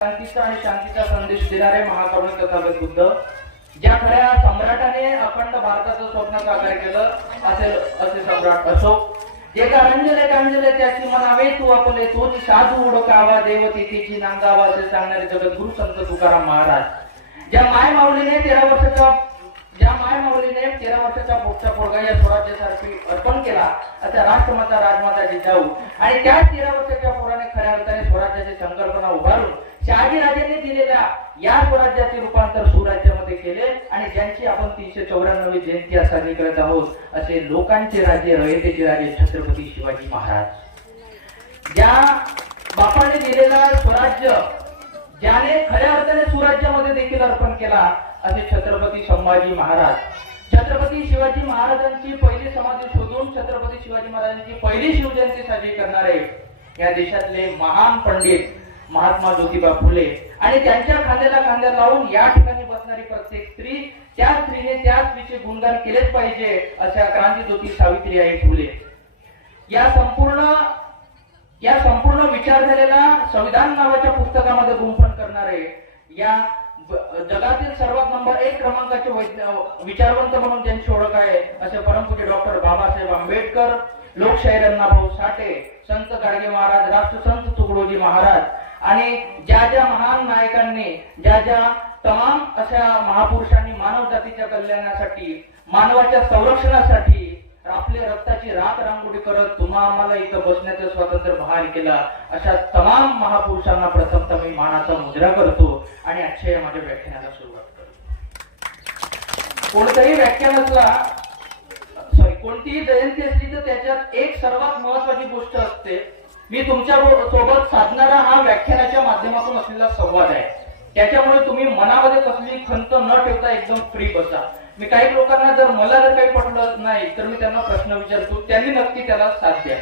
क्रांतीचा आणि शांतीचा संदेश देणारे महाकरुणी तथागत बुद्ध, ज्या खऱ्या सम्राटाने अखंड भारताचं स्वप्न साकार केलं असे सम्राट अशोक, जे का रंजले त्याची म्हणावे तू आपले तोच साधू ओळखावा देव तिथेची नांदावा असे सांगणारे जगद्गुरु संत तुकाराम महाराज, ज्या मायमाऊलीने 13 वर्षाचा पोटचा पोरगा या स्वराज्यासाठी अर्पण केला असा राष्ट्रमाता राजमाता जिजाऊ, आणि त्याच 13 वर्षाच्या पोराने खऱ्या अर्थाने स्वराज्याची संकल्पना उभारून शहाजीराजांनी दिलेल्या या स्वराज्याचे रूपांतर सुराज्यामध्ये केले, आणि ज्यांची आपण 394वी जयंती साजरी करत आहोत असे लोकांचे राजे, रयतेचे राजे छत्रपती शिवाजी महाराज, ज्या बापाने दिलेला स्वराज्य ज्याने खऱ्या अर्थाने सुराज्यामध्ये देखील अर्पण केला असे छत्रपती संभाजी महाराज. छत्रपती शिवाजी महाराजांची पहिली समाधी शोधून छत्रपती शिवाजी महाराजांची पहिली शिवजयंती साजरी करणारे या देशातले महान पंडित महात्मा ज्योतिबा फुले, आणि त्यांच्या खांद्याला खांद्या लावून या ठिकाणी बसणारी प्रत्येक स्त्री, त्या स्त्रीने त्या स्त्रीचे गुणगान केलेच पाहिजे अशा क्रांतीज्योती सावित्रीबाई फुले. या संपूर्ण विचार झालेला संविधान नावाच्या पुस्तकामध्ये गुंफण करणारे या जगातील सर्वात नंबर 1 क्रमांकाचे विचारवंत म्हणून ज्यांची ओळख आहे असे परमपूज्य डॉक्टर बाबासाहेब आंबेडकर, लोकशाहीर अण्णाभाऊ साठे, संत गाडगे महाराज, राष्ट्रसंत तुकडोजी महाराज, आणि ज्या महान नायकांनी, ज्या तमाम अशा महापुरुषांनी मानव जातीच्या कल्याणासाठी, मानवाच्या संरक्षणासाठी आपल्या रक्ताची राख रांगोळी करत तुम्हा आम्हाला इथं बसण्याचं स्वातंत्र्य बहाल केला, अशा तमाम महापुरुषांना प्रथमतः मी मानाचा मुजरा करतो आणि आजच्या या माझ्या व्याख्यानाला सुरुवात करतो. कोणतंही व्याख्यान असला, कोणतीही जयंती असली तर त्याच्यात एक सर्वात महत्वाची गोष्ट असते. मी तुमच्या सोबत साधणारा हा व्याख्यानाच्या माध्यमातून असलेला संवाद आहे. त्याच्यामुळे तुम्ही मनामध्ये कसली खंत न ठेवता एकदम फ्री बसा. मी काही लोकांना मला जर काही पटलं नाही तर मी त्यांना प्रश्न विचारतो, त्यांनी नक्की त्याला साथ द्या.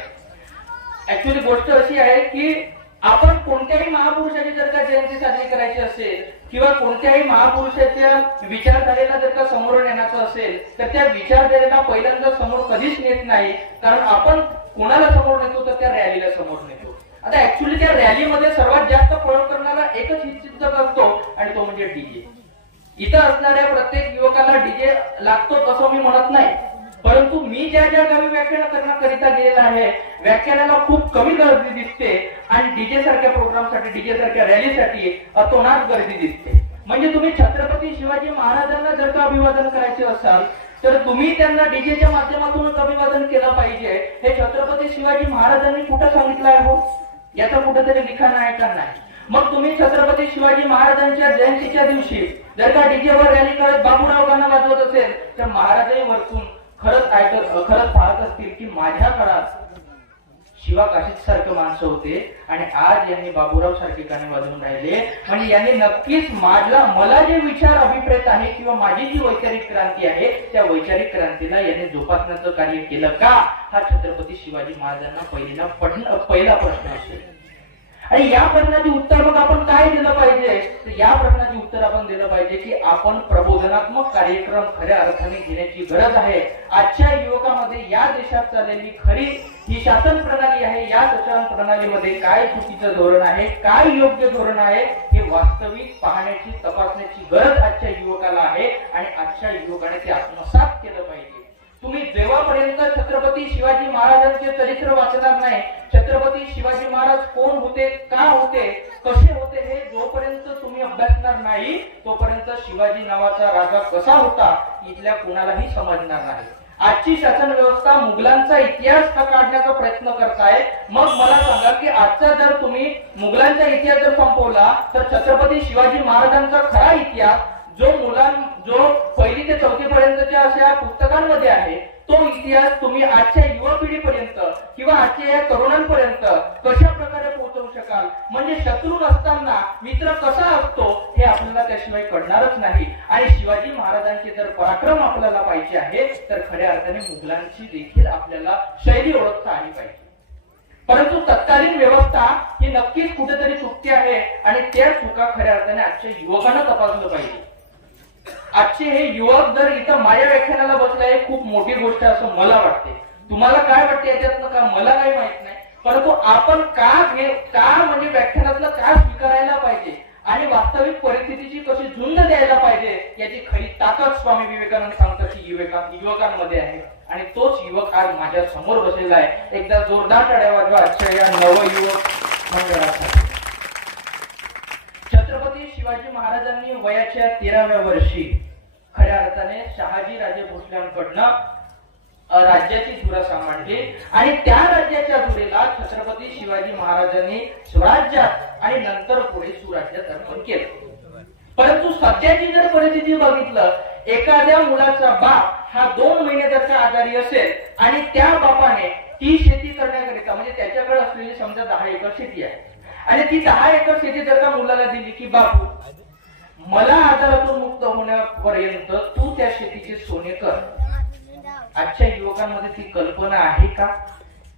ऍक्च्युअली गोष्ट अशी आहे की आपण कोणत्याही महापुरुषाची जर का जयंती साजरी करायची असेल किंवा कोणत्याही महापुरुषाच्या विचारधारेला जर का समोर नेण्याचं असेल तर त्या विचारधारेला पहिल्यांदा समोर कधीच नेत नाही, कारण आपण कोणाला समोर नेतो तर त्या रॅलीला समोर नेतो. आता ऍक्च्युअली त्या रॅलीमध्ये सर्वात जास्त पळव करणारा एकच हितचिंतक असतो आणि तो म्हणजे डीजे. इथं असणाऱ्या प्रत्येक युवकाला डीजे लागतो असं मी म्हणत नाही, परंतु मी ज्या गावी व्याख्यान करण्याकरिता गेलेला आहे व्याख्यानाला खूप कमी गर्दी दिसते आणि डीजे सारख्या प्रोग्रामसाठी, डीजे सारख्या रॅलीसाठी अतोनात गर्दी दिसते. म्हणजे तुम्ही छत्रपती शिवाजी महाराजांना जर का अभिवादन करायचे असाल तर तुम्ही त्यांना डीजेच्या माध्यमातूनच अभिवादन केलं पाहिजे. हे छत्रपती शिवाजी महाराजांनी कुठं सांगितलं आहे हो? याचं कुठेतरी लिखाण आहे का? नाही. मग तुम्ही छत्रपती शिवाजी महाराजांच्या जयंतीच्या दिवशी जर का डीजेवर रॅली करत बाबूराव गाणं वाजवत असेल तर महाराजही वरतून खरंच पाहत असतील की माझ्या काळात शिवा काशीद सारखे माणसं होते आणि आज यांनी बाबूराव सारखे गाणे वाजवून राहिले. म्हणजे यांनी नक्कीच मला जे विचार अभिप्रेत आहे किंवा माझी जी वैचारिक क्रांती आहे त्या वैचारिक क्रांतीला यांनी जोपासण्याचं कार्य केलं का, हा छत्रपती शिवाजी महाराजांना पहिला प्रश्न असेल. आणि या प्रश्नाची उत्तर मग आपण काय दिलं पाहिजे, तर या प्रश्नाची उत्तर आपण दिलं पाहिजे की आपण प्रबोधनात्मक कार्यक्रम खऱ्या अर्थाने घेण्याची गरज आहे. आजच्या युवकामध्ये या देशात चाललेली खरी ही शासन प्रणाली आहे, या शासन प्रणालीमध्ये काय चुकीचं धोरण आहे, काय योग्य धोरण आहे हे वास्तविक पाहण्याची, तपासण्याची गरज आजच्या युवकाला आहे आणि आजच्या युवकाने ते आत्मसात केलं पाहिजे. तुम्ही जेव्हापर्यंत छत्रपती शिवाजी महाराजांचे चरित्र वाचणार नाही, छत्रपती शिवाजी महाराज कोण होते, का होते, कसे होते हे जोपर्यंत तुम्ही अभ्यासणार नाही तोपर्यंत शिवाजी नावाचा राजा कसा होता इथल्या कुणालाही समजणार नाही. आजची शासन व्यवस्था मुघलांचा इतिहास काढण्याचा प्रयत्न करताय. मग मला सांगा की आजचा जर तुम्ही मुघलांचा इतिहास जर संपवला तर छत्रपती शिवाजी महाराजांचा खरा इतिहास जो 1ली ते 4थी पर्यंतच्या अशा पुस्तकांमध्ये आहे तो इतिहास तुम्ही आजच्या युवा पिढीपर्यंत किंवा आजच्या या तरुणांपर्यंत कशा प्रकारे पोहोचवू शकाल. म्हणजे शत्रू नसताना मित्र कसा असतो हे आपल्याला त्याशिवाय कळणारच नाही. आणि शिवाजी महाराजांचे जर पराक्रम आपल्याला पाहिजे आहे तर खऱ्या अर्थाने मुघलांची देखील आपल्याला शैली ओळखता आली पाहिजे. परंतु तत्कालीन व्यवस्था ही नक्कीच कुठेतरी चुकती आहे आणि त्या चुका खऱ्या अर्थाने आजच्या युवकांना तपासलं पाहिजे. आजचे हे युवक जर इथं माझ्या व्याख्यानाला बसले आहे खूप मोठी गोष्ट असं मला वाटते. तुम्हाला काय वाटते याच्यातनं का मला काही माहित नाही, परंतु आपण का म्हणजे व्याख्यानातलं का स्वीकारायला पाहिजे आणि वास्तविक परिस्थितीची कशी झुंज द्यायला पाहिजे याची खरी ताकद स्वामी विवेकानंद सांगतात की युवकांमध्ये आहे. आणि तोच युवक आज माझ्या समोर बसलेला आहे. एकदा जोरदार टाळ्या वाजवा आजच्या या नवयुवक मंडळासाठी. छत्रपती शिवाजी महाराजांनी वयाच्या 13व्या वर्षी खऱ्या अर्थाने शहाजी राजे भोसल्यांकडनं राज्याची धुरा सांभाळली आणि त्या राज्याच्या धुरेला छत्रपती शिवाजी महाराजांनी स्वराज्यात आणि नंतर पुढे सुराज्यात अर्पण केलं. परंतु सध्याची जर परिस्थिती बघितलं, एखाद्या मुलाचा बाप हा 2 महिने जर का आजारी असेल आणि त्या बापाने ती शेती करण्याकरिता म्हणजे त्याच्याकडे असलेली समजा 10 एकर शेती आहे आणि ती 10 एकर शेती जर का मुलाला दिली की बापू मला आजारातून मुक्त होण्यापर्यंत तू त्या शेतीचे सोने कर. आजच्या युवकांमध्ये ती कल्पना आहे का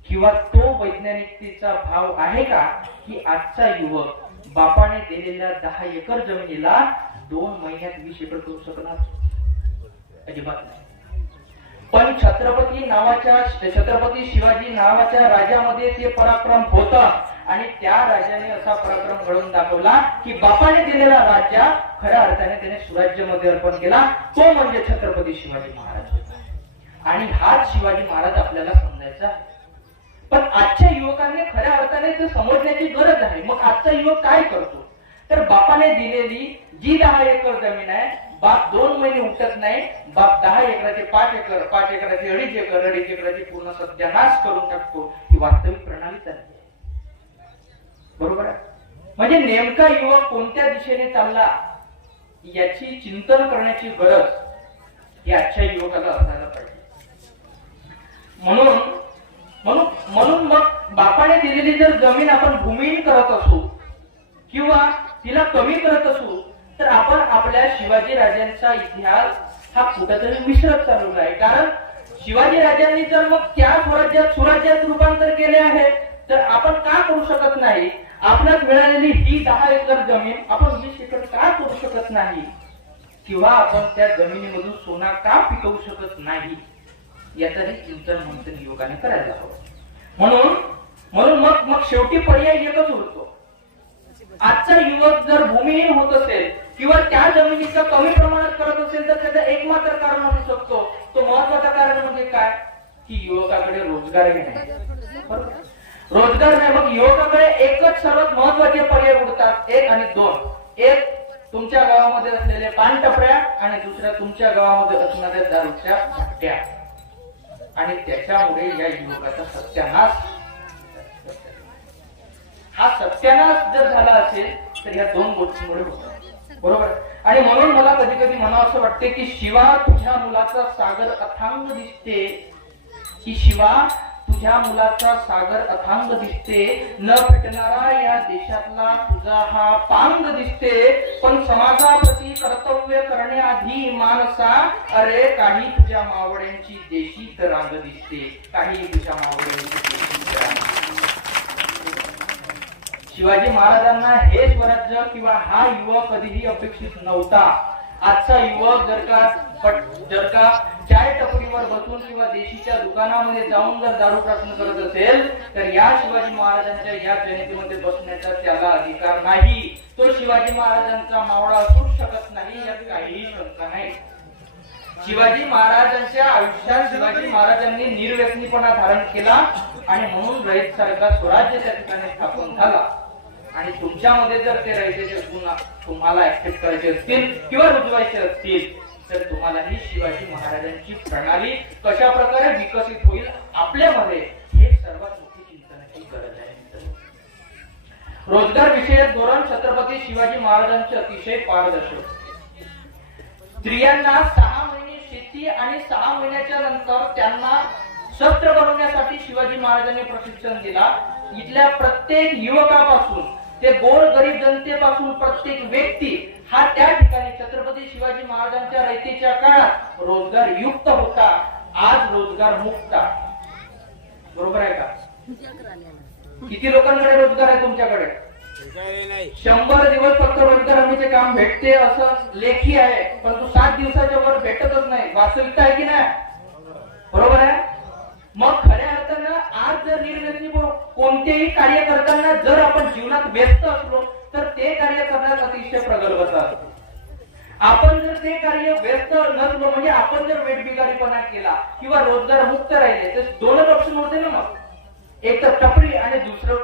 किंवा तो वैज्ञानिकतेचा भाव आहे का की आजचा युवक बापाने दिलेल्या 10 एकर जमिनीला 2 महिन्यात 20 एकर करू शकणार? अजिबात नाही. पण छत्रपती शिवाजी नावाच्या राजामध्ये ते पराक्रम होता आणि त्या राजाने असा पराक्रम घडवून दाखवला की बापाने दिलेला राज्य खऱ्या अर्थाने त्याने सुराज्यामध्ये अर्पण केला. तो म्हणजे छत्रपती शिवाजी महाराज. आणि हाच शिवाजी महाराज आपल्याला समजायचा आहे. पण आजच्या युवकांनी खऱ्या अर्थाने ते समजण्याची गरज आहे. मग आजचा युवक काय करतो तर बापाने दिलेली जी 10 एकर जमीन आहे, बाप 2 महिने उठत नाही, बाप 10 एकराचे 5 एकर, 5 एकराचे 2.5 एकर, 2.5 एकराचे पूर्ण सत्यानाश करून टाकतो. ही वास्तविक प्रणाली चालली आहे. बरोबर आहे. म्हणजे नेमका युवक कोणत्या दिशेने चालला याची चिंतन करण्याची गरज ही आजच्या युवकाला असायला पाहिजे. म्हणून मग बापाने दिलेली जर जमीन आपण भूमिहीन करत असू किंवा तिला कमी करत असू तर आपण आपल्या शिवाजी राजांचा इतिहास हा कुठेतरी विसरत चाललेला आहे. कारण शिवाजी राजांनी जर मग त्या सुराज्यात रूपांतर केले आहे तर आपण का करू शकत नाही? आपल्याला मिळालेली ही 10 एकर जमीन आपण 20 एकर का करू शकत नाही? किंवा आपण त्या जमिनीमधून सोना का पिकवू शकत नाही? याचाही चिंतन मंथन युवकाने करायला हवं. म्हणून मग शेवटी पर्याय एकच उरतो. आजचा युवक जर भूमिहीन होत असेल किंवा त्या जमिनीचा कमी प्रमाणात करत असेल तर त्याचं एकमात्र कारण असू शकतो. तो महत्वाचं कारण म्हणजे काय की युवकाकडे रोजगारही नाही. रोजगार नाही. मग युवकाकडे एकच सर्वात महत्वाचे पर्याय उरतात, 1 आणि 2. एक तुमच्या गावामध्ये असलेले पानटपऱ्या आणि दुसऱ्या तुमच्या गावामध्ये असणाऱ्या दारूच्या भट्ट्या. आणि त्याच्यामुळे या युवकाचा सत्यानाश, हा सत्यानाश जर झाला असेल तर या 2 गोष्टींमुळे होतो. बरोबर. आणि म्हणून मला कधी कधी म्हणावं असं वाटते की शिवा तुझ्या मुलाचा सागर अथांग दिसते, की शिवा तुझ्या मुलाचा सागर अथांग दिसते, न भेटणारा या देशातला तुझा हा पांग दिसते, पण समाजाप्रती कर्तव्य करण्याआधी मानसा अरे काही तुझ्या मावळ्यांची देशी रांग दिसते, काही तुझ्या मावळ्यांची देशी रांग. शिवाजी महाराजांना हे स्वराज्य किंवा हा युवक कधीही अपेक्षित नव्हता. आजचा युवक जर का चाय टपरीवर बसून किंवा देशीच्या दुकानामध्ये जाऊन जर दारू प्राशन करत असेल तर या शिवाजी महाराजांच्या या जयंतीमध्ये बसण्याचा त्याला अधिकार नाही. तो शिवाजी महाराजांचा मावळा असूच शकत नाही, यात काहीही शंका नाही. शिवाजी महाराजांच्या आयुष्यात शिवाजी महाराजांनी निर्व्यसनीपणा धारण केला आणि म्हणून रयत सारखा स्वराज्य त्या ठिकाणी स्थापन झाला. आणि तुमच्यामध्ये जर ते रयतेचे गुण तुम्हाला ऍक्सेप्ट करायचे असतील किंवा रुजवायचे असतील तर तुम्हालाही शिवाजी महाराजांची प्रणाली कशा प्रकारे विकसित होईल आपल्यामध्ये हे सर्वात मोठी चिंतनाची गरज आहे. रोजगार विषयक धोरण छत्रपती शिवाजी महाराजांचे अतिशय पारदर्शक. स्त्रियांना 6 महिने शेती आणि 6 महिन्याच्या नंतर त्यांना शस्त्र बनवण्यासाठी शिवाजी महाराजांनी प्रशिक्षण दिला. इथल्या प्रत्येक युवकापासून ते गोरगरीब जनतेपासून प्रत्येक व्यक्ती हा त्या ठिकाणी छत्रपती शिवाजी महाराजांच्या रयतेच्या काळात रोजगार युक्त होता. आज रोजगार मुक्त. बरोबर आहे का? किती लोकांकडे रोजगार आहे तुमच्याकडे? 100 दिवस फक्त रोजगार हमीचे काम भेटते असं लेखी आहे, परंतु 7 दिवसाच्या वर भेटतच नाही. वास्तविकता आहे की नाही? बरोबर आहे. मग खऱ्या अर्थानं आज जर निर्व्यसनी कोणतेही कार्य करताना जर आपण जीवनात व्यस्त असलो तर ते कार्य करण्यात अतिशय प्रगल्भता असते. आपण जर ते कार्य व्यस्त नसलो, म्हणजे आपण जर वेठबिगारीपणा केला किंवा रोजगार मुक्त राहिले, तर दोनच ऑप्शन होते ना मग, एक तर टपरी आणि दुसरं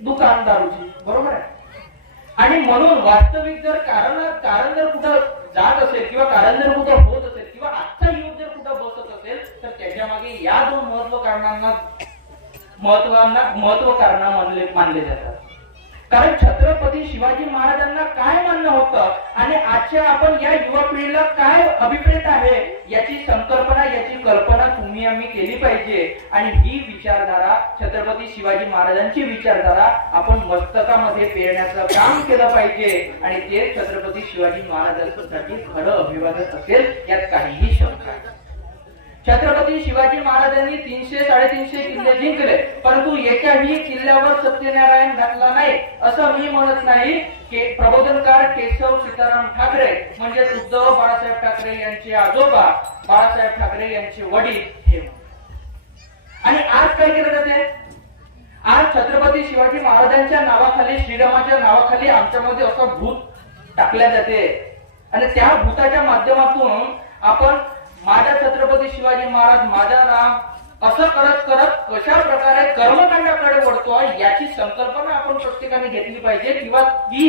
दुकान दारूची, बरोबर आहे. आणि म्हणून वास्तविक जर कारण जर कुठं जात असेल किंवा कारण जर कुठं होत असेल किंवा आजचा युग जर कुठं बसत असेल, तर त्याच्या मागे या दोन महत्व कारण मानले जातात. कारण छत्रपती शिवाजी महाराजांना काय मानणं होतं आणि आजच्या आपण या युवा पिढीला काय अभिप्रेत आहे याची संकल्पना, याची कल्पना तुम्ही आम्ही केली पाहिजे. आणि ही विचारधारा, छत्रपती शिवाजी महाराजांची विचारधारा आपण मस्तकामध्ये पेरण्याचं काम केलं पाहिजे. आणि ते छत्रपती शिवाजी महाराजांसाठी खरं अभिवादन असेल, यात काहीही शंका नाही. छत्रपती शिवाजी महाराजांनी 300-350 किल्ले जिंकले, परंतु एकाही किल्ल्यावर सत्यनारायण घातला नाही असं मी म्हणत नाही. प्रबोधनकार केशव सीताराम ठाकरे म्हणजे उद्धव बाळासाहेब ठाकरे यांचे आजोबा, बाळासाहेब ठाकरे यांचे वडील हे. आणि आज काय केलं जाते? आज छत्रपती शिवाजी महाराजांच्या नावाखाली, श्रीरामाच्या नावाखाली आमच्यामध्ये असं भूत टाकल्या जाते. आणि त्या भूताच्या माध्यमातून आपण माझा छत्रपती शिवाजी महाराज, माझा राम असं करत करत कशा प्रकारे कर्मकांडाकडे वळतो याची संकल्पना आपण प्रत्येकाने घेतली पाहिजे. किंवा ती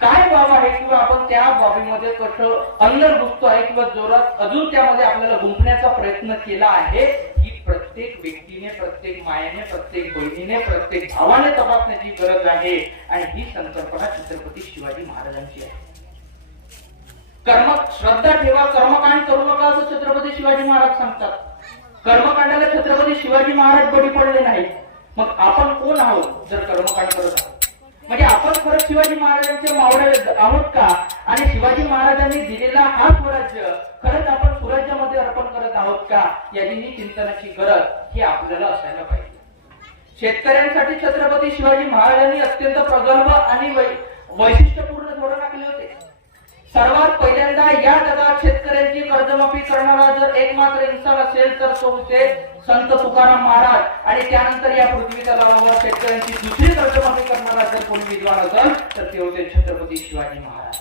काय बाब आहे किंवा आपण त्या बाबीमध्ये कसं अंदर घुसतो आहे किंवा जोरात अजून त्यामध्ये आपल्याला गुंफण्याचा प्रयत्न केला आहे, ही प्रत्येक व्यक्तीने, प्रत्येक मायाने, प्रत्येक बहिणीने, प्रत्येक भावाने तपासण्याची गरज आहे. आणि ही संकल्पना छत्रपती शिवाजी महाराजांची आहे. श्रद्धा ठेवा, कर्मकांड करू नका असं छत्रपती शिवाजी महाराज सांगतात. कर्मकांडाला छत्रपती शिवाजी महाराज बळी पडले नाही. मग आपण कोण आहोत जर कर्मकांड करत आहोत? म्हणजे आपण खरंच शिवाजी महाराजांचे मावळे आहोत का? आणि शिवाजी महाराजांनी दिलेला हा स्वराज्य खरंच आपण स्वराज्यामध्ये अर्पण करत आहोत का, याची ही चिंतनाची गरज ही आपल्याला असायला पाहिजे. शेतकऱ्यांसाठी छत्रपती शिवाजी महाराजांनी अत्यंत प्रगल्भ आणि वैशिष्ट्यपूर्ण धोरण आखले होते. सर्वात पहिल्यांदा या जगात शेतकऱ्यांची कर्जमाफी करणारा जर एकमात्र इंसान असेल तर तो होते संत तुकाराम महाराज. आणि त्यानंतर या पृथ्वी तलावावर शेतकऱ्यांची दुसरी कर्जमाफी करणारा जर कोणी विद्वान असेल तर ते होते छत्रपती शिवाजी महाराज.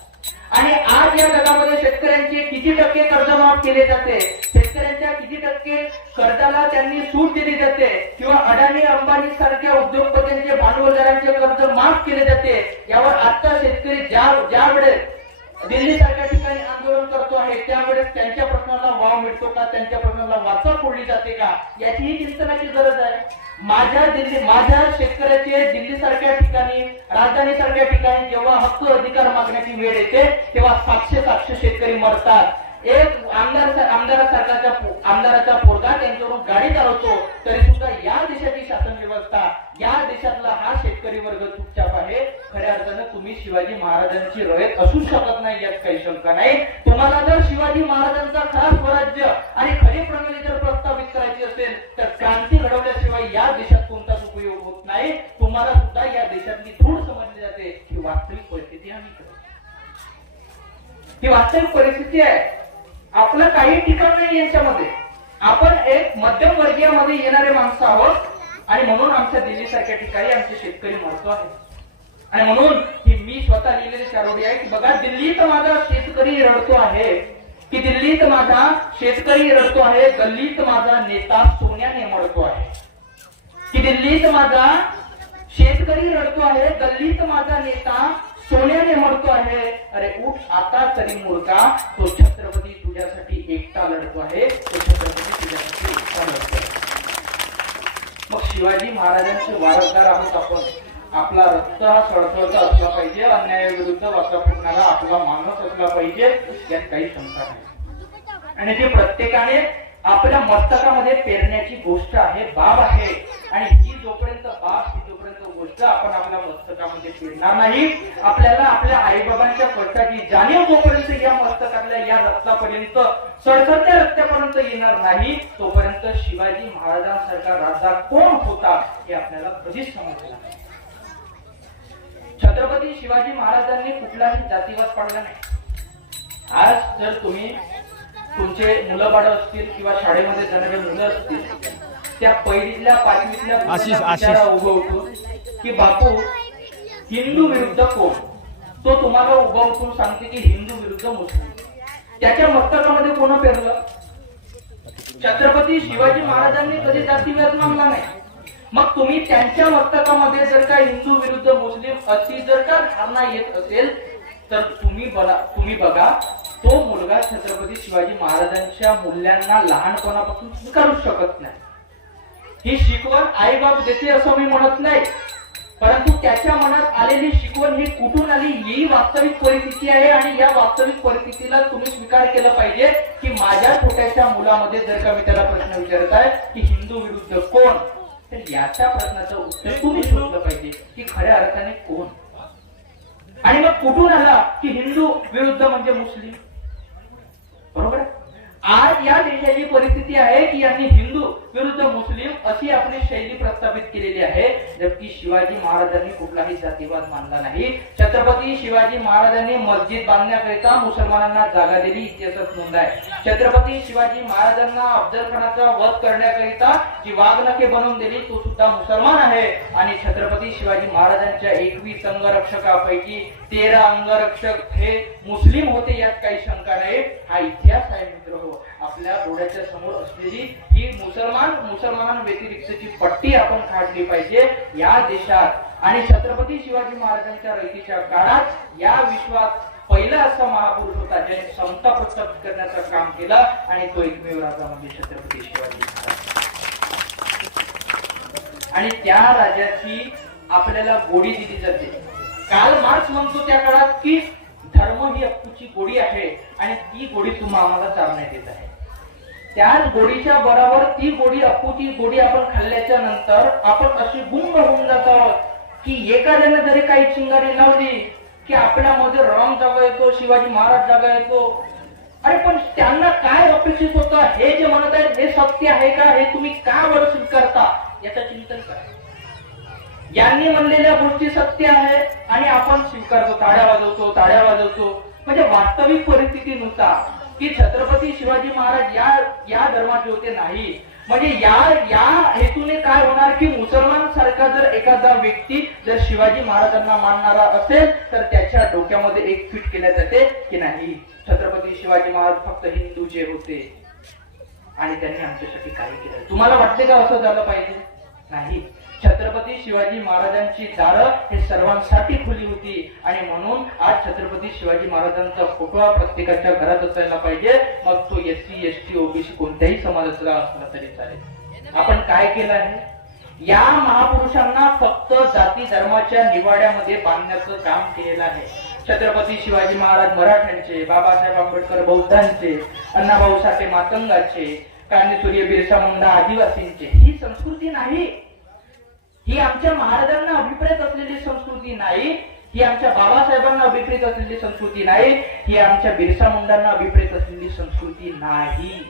आणि आज या जगामध्ये शेतकऱ्यांचे किती टक्के कर्ज माफ केले जाते, शेतकऱ्यांच्या किती टक्के कर्जाला त्यांनी सूट दिली जाते, किंवा अडाणी अंबानी सारख्या उद्योगपतींचे, भांडवलदारांचे कर्ज माफ केले जाते, यावर आता शेतकरी ज्या वेळेस दिल्ली सारख्या ठिकाणी आंदोलन करतो आहे त्यावेळेस त्यांच्या प्रश्नाला वाव मिळतो का, त्यांच्या प्रश्नाला वाचा फोडली जाते का, याचीही चिंतनाची गरज आहे. माझ्या शेतकऱ्याचे दिल्ली सारख्या ठिकाणी, राजधानी सारख्या ठिकाणी जेव्हा हक्क अधिकार मागण्याची वेळ येते तेव्हा 700 शेतकरी मरतात. एक आमदाराचा पोरगा त्यांच्यावरून गाडी चालवतो, तरी सुद्धा या देशाची शासन व्यवस्था, या देशातला हा शेतकरी वर्ग चुपचाप आहे. खऱ्या अर्थानं तुम्ही शिवाजी महाराजांची रयत असू शकत नाही, यात काही शंका नाही. तुम्हाला जर शिवाजी महाराजांचा खरा स्वराज्य आणि खरी प्रणाली जर प्रस्थापित करायची असेल तर क्रांती घडवल्याशिवाय या देशात कोणताच उपयोग होत नाही. तुम्हाला सुद्धा या देशातली धूळ समजली जाते. ही वास्तविक परिस्थिती आम्ही ही वास्तविक परिस्थिती आहे. आपलं काही ठिकाण नाही यांच्यामध्ये. आपण एक मध्यम वर्गीयामध्ये येणारे माणसं आहोत आणि म्हणून आमच्या दिल्ली सारख्या ठिकाणी आमचे शेतकरी मरतो आहे. आणि म्हणून ही मी स्वतः लिहिलेली चारोळी आहे की बघा, दिल्लीत माझा शेतकरी रडतो आहे, की दिल्लीत माझा शेतकरी रडतो आहे, गल्लीत माझा नेता सोन्याने मरतो आहे. की दिल्लीत माझा शेतकरी रडतो आहे, गल्लीत माझा नेता सोन्याने मरतो आहे. अरे उठ आता तरी मूर्खा, तो छत्रपती तुझ्यासाठी एकटा लढतो आहे, तो छत्रपती तुझ्यासाठी एकटा लढतो आहे. मग शिवाजी महाराजांचे वारसदार आहोत आपण. आपला रक्त हा सळसळता असला पाहिजे, अन्यायाविरुद्ध वाचा फुटणारा आपला माणूस असला पाहिजे, यात काही शंका नाही. आणि जी प्रत्येकाने आपल्या मस्तकामध्ये पेरण्याची गोष्ट आहे, बाब आहे. आणि ही जोपर्यंत बाब, ही जोपर्यंत गोष्ट आपण आपल्या मस्तकामध्ये पेरणार नाही, आपल्याला आपल्या आईबाबांच्या कष्टाची जाणीव जोपर्यंत या मस्तकातल्या या रक्तापर्यंत, सळसळत्या रक्तापर्यंत येणार नाही, तोपर्यंत शिवाजी महाराजांसारखा राजा कोण होता हे आपल्याला कधीच समजलं नाही. छत्रपती शिवाजी महाराजांनी कुठलाही जातीवाद पाळला नाही. आज जर तुम्ही तुमचे मुलं बाळ असतील किंवा शाळेमध्ये जाणारे मुलं असतील, त्या पहिलीतल्या 5वीतल्या उभं होतो की बापू हिंदू विरुद्ध कोण, तो तुम्हाला उभा उठून सांगते की हिंदू विरुद्ध मुस्लिम. त्याच्या मस्तकामध्ये कोण पेरलं? छत्रपती शिवाजी महाराजांनी कधी जातीभेद मानला नाही. मग तुम्ही त्यांच्या मस्तकामध्ये जर का हिंदू विरुद्ध मुस्लिम अशी जर का धारणा येत असेल तर तुम्ही बघा तो मुलगा छत्रपती शिवाजी महाराजांच्या मूल्यांना लहानपणापासून स्वीकारूच शकत नाही. ही शिकवण आई बाप देते असं मी म्हणत नाही, परंतु त्याच्या मनात आलेली शिकवण ही कुठून आली ही वास्तविक परिस्थिती आहे. आणि या वास्तविक परिस्थितीला तुम्ही स्वीकार केलं पाहिजे की माझ्या छोट्याशा मुलामध्ये जर का मी त्याला प्रश्न विचारत आहे की हिंदू विरुद्ध कोण, तर याच्या प्रश्नाचं उत्तर तुम्ही शोधलं पाहिजे की खऱ्या अर्थाने कोण. आणि मग कुठून आला की हिंदू विरुद्ध म्हणजे मुस्लिम. बरोबर. आज या देशाची परिस्थिती आहे की यांनी हिंदू विरुद्ध मुस्लिम अशी आपली शैली प्रस्थापित केलेली आहे, जबकि शिवाजी महाराजांनी कुठलाही जातीवाद मानला नाही. छत्रपती शिवाजी महाराजांनी मस्जिद बांधण्याकरिता मुसलमानांना जागा दिली, इतिहासात नोंद आहे. छत्रपती शिवाजी महाराजांना अफजल खानाचा वध करण्याकरिता जी वाघनखे बनवून दिली तो सुद्धा मुसलमान आहे. आणि छत्रपती शिवाजी महाराजांच्या 21 अंगरक्षकापैकी 13 अंगरक्षक हे मुस्लिम होते, यात काही शंका नाही. हा इतिहास आहे मित्र. आपल्या डोळ्याच्या समोर असलेली ही मुसलमानांव्यतिरिक्तची पट्टी आपण काढली पाहिजे या देशात. आणि छत्रपती शिवाजी महाराजांच्या रयतेच्या काळात या विश्वात पहिला असा महापुरुष होता ज्याने समता प्रस्थापित करण्याचं काम केलं, आणि तो एकमेव राजा म्हणजे छत्रपती शिवाजी महाराज. आणि त्या राजाची आपल्याला गोडी दिली जाते. कार्ल मार्क्स म्हणतो त्या काळात की धर्म ही अप्पूची गोडी आहे आणि ती गोडी तुम्हा आम्हाला चालण्यात येत आहे. त्याच गोडीच्या बरोबर ती गोडी अप्पूची गोडी आपण खाल्ल्याच्या नंतर आपण अशी गुंग होऊन जात आहोत की एखाद्याने जरी काही चिंगारी लावली की आपल्यामध्ये राम जागा येतो, शिवाजी महाराज जागा येतो. अरे पण त्यांना काय अपेक्षित होतं, हे जे म्हणत आहेत हे सत्य आहे का, हे तुम्ही का बरं स्वीकारता, याचं चिंतन करा. यांनी म्हणलेल्या गोष्टी सत्य आहे आणि आपण स्वीकारतो, ताड्या वाजवतो. म्हणजे वास्तविक परिस्थिती नुसार की छत्रपती शिवाजी महाराज या धर्माचे होते नाही. म्हणजे या हेतूने काय होणार की मुसलमान सारखा जर एखादा व्यक्ती जर शिवाजी महाराजांना मानणारा असेल तर त्याच्या डोक्यामध्ये एक फिट केल्या जाते की नाही छत्रपती शिवाजी महाराज फक्त हिंदूचे होते आणि त्यांनी आमच्यासाठी काय केलं. तुम्हाला वाटते का असं झालं पाहिजे? नाही. छत्रपती शिवाजी महाराजांची दारं हे सर्वांसाठी खुली होती आणि म्हणून आज छत्रपती शिवाजी महाराजांचा फोटो प्रत्येकाच्या घरात असायला पाहिजे. मग तो SC ST OBC कोणत्याही समाजाचा असला तरी चालेल. आपण काय केलं आहे, या महापुरुषांना फक्त जाती धर्माच्या निवाड्यामध्ये बांधण्याचं काम केलेलं आहे. छत्रपती शिवाजी महाराज मराठ्यांचे, बाबासाहेब आंबेडकर बौद्धांचे, अण्णाभाऊ साठे मातंगाचे, क्रांतिसूर्य बिरसा मुंडा आदिवासींचे. ही संस्कृती नाही. ही आमच्या महाराजांना अभिप्रेत असलेली संस्कृती नाही. ही आमच्या बाबासाहेबांना अभिप्रेत असलेली संस्कृती नाही. ही आमच्या बिरसा मुंडांना अभिप्रेत असलेली संस्कृती नाही.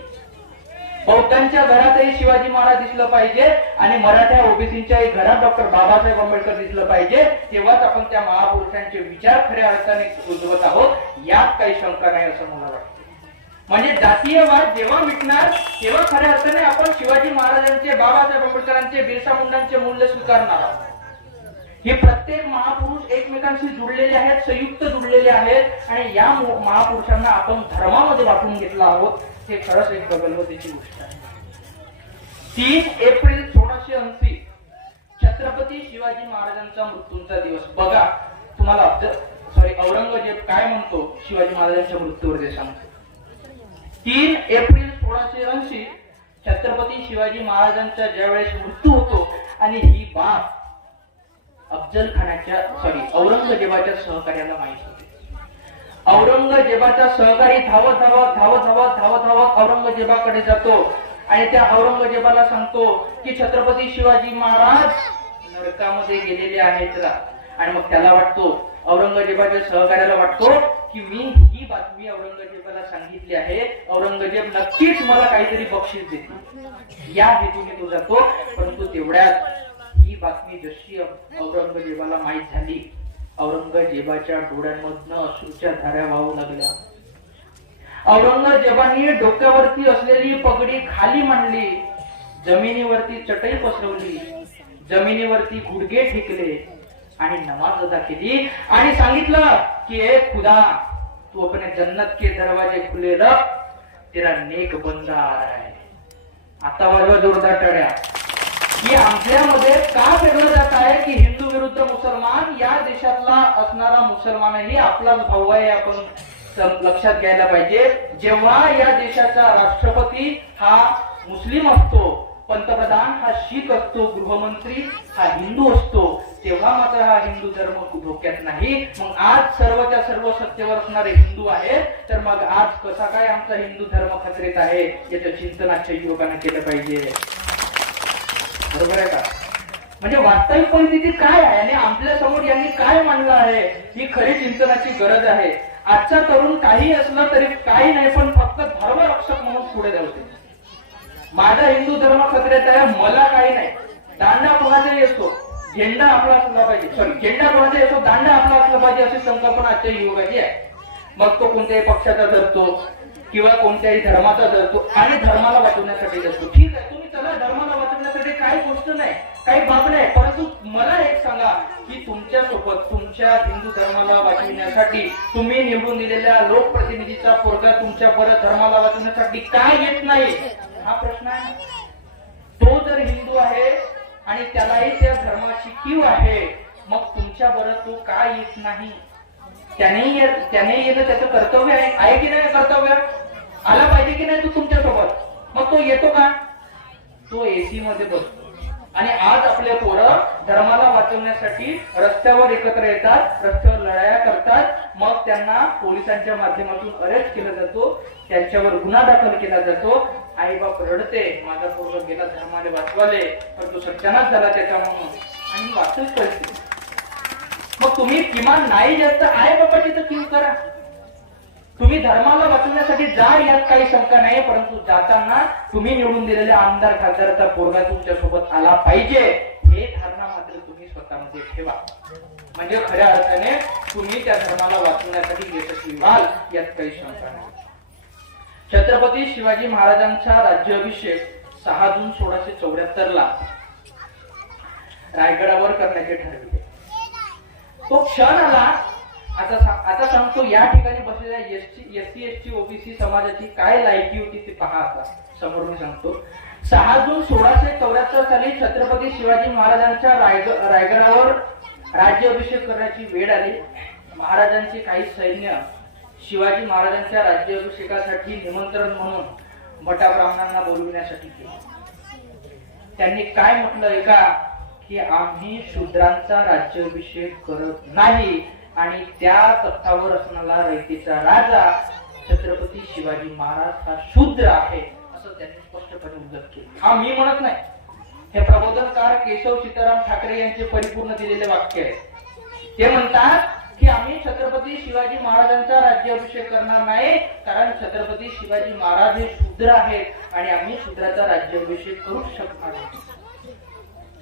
बौद्धांच्या घरातही शिवाजी महाराज दिसलं पाहिजे आणि मराठा ओबीसींच्याही घरात डॉक्टर बाबासाहेब आंबेडकर दिसलं पाहिजे. तेव्हाच आपण त्या महापुरुषांचे विचार खऱ्या अर्थाने उजवत आहोत, यात काही शंका नाही असं मला वाटतं. म्हणजे जातीयवाद जेव्हा मिटणार तेव्हा खऱ्या अर्थाने आपण शिवाजी महाराजांचे, बाबासाहेब आंबेडकरांचे, बिरसा मुंडांचे मूल्य स्वीकारणार आहोत. हे प्रत्येक महापुरुष एकमेकांशी जुळलेले आहेत, संयुक्त जुळलेले आहेत आणि या महापुरुषांना आपण धर्मामध्ये वाटून घेतला आहोत. हे खरंच एक गगनवतीची गोष्ट आहे. 3 एप्रिल 1680 छत्रपती शिवाजी महाराजांचा मृत्यूचा दिवस. बघा तुम्हाला औरंगजेब काय म्हणतो शिवाजी महाराजांच्या मृत्यूवर ते सांगतो. 3 एप्रिल 1680 छत्रपती शिवाजी महाराजांचा ज्यावेळेस मृत्यू होतो आणि ही बाब औरंगजेबाच्या सहकार्याला माहित होते. औरंगजेबाचा सहकारी धावत औरंगजेबाकडे जातो आणि त्या औरंगजेबाला सांगतो की छत्रपती शिवाजी महाराज नरकामध्ये गेलेले आहेत. आणि मग त्याला वाटतो, औरंगजेबाच्या सहकार्याला वाटतो की मी ही बातमी औरंगजेबाला सांगितली आहे, औरंगजेब नक्कीच मला काहीतरी बक्षीस देतील, या हेतूने तो जातो. परंतु तेवढ्यात ही बातमी जशी औरंगजेबाला माहीत झाली, औरंगजेबाच्या डोळ्यांमधनं अश्रूच्या धारा वाहू लागल्या. औरंगजेबाने डोक्यावरती असलेली पगडी खाली मांडली, जमिनीवरती चटई पसरवली, जमिनीवरती गुडघे ठेकले, आणि नमाज अदा केली आणि सांगितलं की ए खुदा तू अपने जन्नत के दरवाजे खुले रख, तेरा नेक बंदा आ रहा है. आता वाजवा जोरदार टाळ्या. की आपल्यामध्ये का पेरलं जात आहे की हिंदू विरुद्ध मुसलमान, या देशातला असणारा मुसलमानही आपलाच भाऊ आहे, आपण लक्षात घ्यायला पाहिजे. जेव्हा या देशाचा राष्ट्रपती हा मुस्लिम असतो, पंतप्रधान हा शीख असतो, गृहमंत्री हा हिंदू असतो, तेव्हा मात्र हा हिंदू धर्म धोक्यात नाही. मग आज सर्वच्या सर्व सत्तेवर असणारे हिंदू आहेत, तर मग आज कसा काय आमचा हिंदू धर्म खतरेत आहे याचं चिंतनाच्या युवकांना केलं पाहिजे. बरोबर आहे का? म्हणजे वास्तविक परिस्थिती काय आहे आणि आपल्या समोर यांनी काय मांडलं आहे, ही खरी चिंतनाची गरज आहे. आजचा तरुण काही असलं तरी काही नाही, पण फक्त धर्मरक्षक म्हणून पुढे जाते. माझा हिंदू धर्म खतऱ्यात आहे, मला काही नाही. दांडा कोणाचाही असतो, झेंडा आपला असला पाहिजे, झेंडा कोणाचाही असतो, दांडा आपला असला पाहिजे, अशी संकल्पना आजच्या युवकाची आहे. मग तो कोणत्याही पक्षाचा धरतो किंवा कोणत्याही धर्माचा धरतो आणि धर्माला वाचवण्यासाठी धरतो. ठीक आहे, तुम्ही चला धर्माला वाचवण्यासाठी काही गोष्ट नाही, काही बाब नाही, परंतु मला एक सांगा की तुमच्या सोबत तुमच्या हिंदू धर्माला वाचविण्यासाठी तुम्ही निवडून दिलेल्या लोकप्रतिनिधीचा पोरगा तुमच्या बरं धर्माला वाचवण्यासाठी काय येत नाही, हा प्रश्न आहे. तो जर हिंदू आहे आणि त्यालाही त्या धर्माची कीव आहे, मग तुमच्या बरं तो काय येत नाही? त्याने येणं त्याचं कर्तव्य आहे की नाही? कर्तव्य आला पाहिजे की नाही तो तुमच्या सोबत? मग तो येतो का? तो एसी मध्ये बसतो आणि आज आपले पोरं धर्माला वाचवण्यासाठी रस्त्यावर एकत्र येतात, रस्त्यावर लढाया करतात, मग त्यांना पोलिसांच्या माध्यमातून अरेस्ट केला जातो, त्यांच्यावर गुन्हा दाखल केला जातो. आई बाप रडते, माझा पोरगा गेला धर्माला वाचवाले पण तो सत्यानाश झाला त्याच्यामुळे, आणि वाचूच परिस्थिती. मग तुम्ही किमान नाही जास्त आई बापाची तर कीव करा. तुम्ही धर्माला वाचवण्यासाठी जा, यात काही शंका नाही, परंतु जाताना तुम्ही निवडून दिलेल्या आमदार खासदाराचा पोरगा तुमच्या सोबत आला पाहिजे, हे धारणा मात्र तुम्ही स्वतःमध्ये ठेवा. म्हणजे खऱ्या अर्थाने तुम्ही त्या धर्माला वाचवण्यासाठी यशस्वी व्हाल, यात काही शंका नाही. छत्रपती शिवाजी महाराजांचा राज्याभिषेक 6 जून 1674 ला रायगडावर करण्याचे ठरविले. तो क्षण आला. आता सांगतो, या ठिकाणी बसलेल्या एससी एसटी ओबीसी समाजाची काय लायकी होती ते पहा. आता समोर मी सांगतो. 6 जून 1674 साली छत्रपती शिवाजी महाराजांच्या रायगडावर राज्याभिषेक करण्याची वेळ आली. महाराजांचे काही सैन्य शिवाजी महाराजांच्या राज्याभिषेकासाठी निमंत्रण म्हणून भटा ब्राह्मणांना बोलविण्यासाठी गेले. त्यांनी काय म्हटलंय का की आम्ही शूद्रांचा राज्याभिषेक करत नाही आणि त्या तख्तावर असणारा रयतेचा राजा छत्रपती शिवाजी महाराज हा शूद्र आहे, असं त्यांनी स्पष्टपणे उल्लेख केला. हा मी म्हणत नाही, हे प्रबोधनकार केशव सीताराम ठाकरे यांचे परिपूर्ण दिलेले वाक्य आहे. ते म्हणतात की आम्ही छत्रपती शिवाजी महाराजांचा राज्याभिषेक करणार नाही, कारण छत्रपती शिवाजी महाराज हे शूद्र आहेत आणि आम्ही शूद्राचा राज्याभिषेक करू शकणार नाही.